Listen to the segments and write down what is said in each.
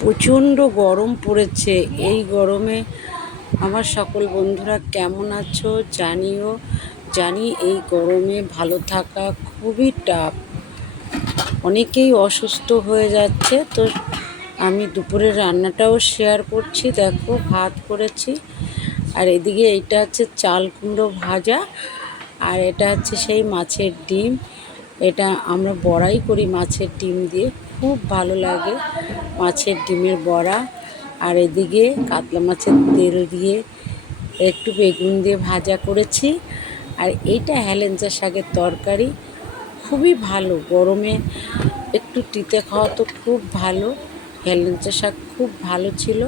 প্রচণ্ড গরম পড়েছে। এই গরমে আমার সকল বন্ধুরা কেমন আছো জানিও। জানি এই গরমে ভালো থাকা খুবই টাফ, অনেকেই অসুস্থ হয়ে যাচ্ছে। তো আমি দুপুরের রান্নাটাও শেয়ার করছি। দেখো, ভাত করেছি, আর এদিকে এইটা হচ্ছে চাল কুমড়ো ভাজা, আর এটা হচ্ছে সেই মাছের ডিম। এটা আমরা বড়াই করি মাছের ডিম দিয়ে, খুব ভালো লাগে মাছের ডিমের বড়া। আর এদিকে কাতলা মাছের তেল দিয়ে একটু বেগুন দিয়ে ভাজা করেছি। আর এইটা হেলেঞ্চা শাকের তরকারি, খুবই ভালো গরমে একটু তিতে খাওয়া তো খুব ভালো। হেলেঞ্চা শাক খুব ভালো ছিল।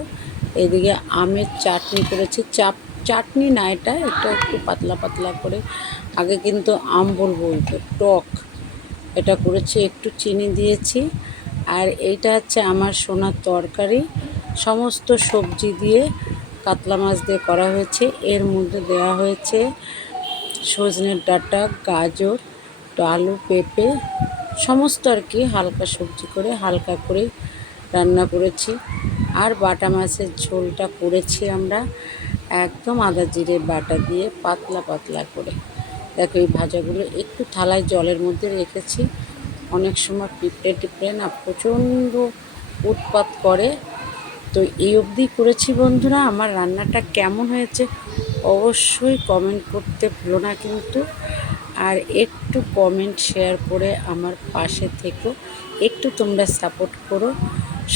এদিকে আমের চাটনি করেছি। চাটনি না, এটা একটু পাতলা পাতলা করে, আগে কিন্তু আম বলবো, টক এটা করেছি, একটু চিনি দিয়েছি। আর এইটা হচ্ছে আমার সোনার তরকারি, সমস্ত সবজি দিয়ে কাতলা মাছ দিয়ে করা হয়েছে। এর মধ্যে দেওয়া হয়েছে সজনের ডাঁটা, গাজর, আলু, পেঁপে, সমস্ত আর কি হালকা সবজি করে হালকা করে রান্না করেছি। আর বাটা মাছের ঝোলটা করেছি আমরা একদম আদা জিরে বাটা দিয়ে পাতলা পাতলা করে। দেখো, এই ভাজাগুলো একটু থালায় জলের মধ্যে রেখেছি। অনেক সময় পিঁপড়ে টিপড়ে না প্রচণ্ড উৎপাত করে। তো এই অবধি করেছি বন্ধুরা। আমার রান্নাটা কেমন হয়েছে অবশ্যই কমেন্ট করতে ভুলো না কিন্তু। আর একটু কমেন্ট শেয়ার করে আমার পাশে থেকো, একটু তোমরা সাপোর্ট করো।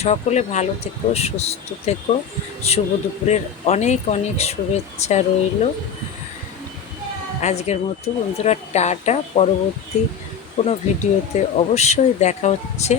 সকলে ভালো থেকো, সুস্থ থেকো। শুভ দুপুরের অনেক অনেক শুভেচ্ছা রইল। আজকের মতো বন্ধুরা টাটা। পরবর্তী কোনো ভিডিওতে অবশ্যই দেখা হচ্ছে।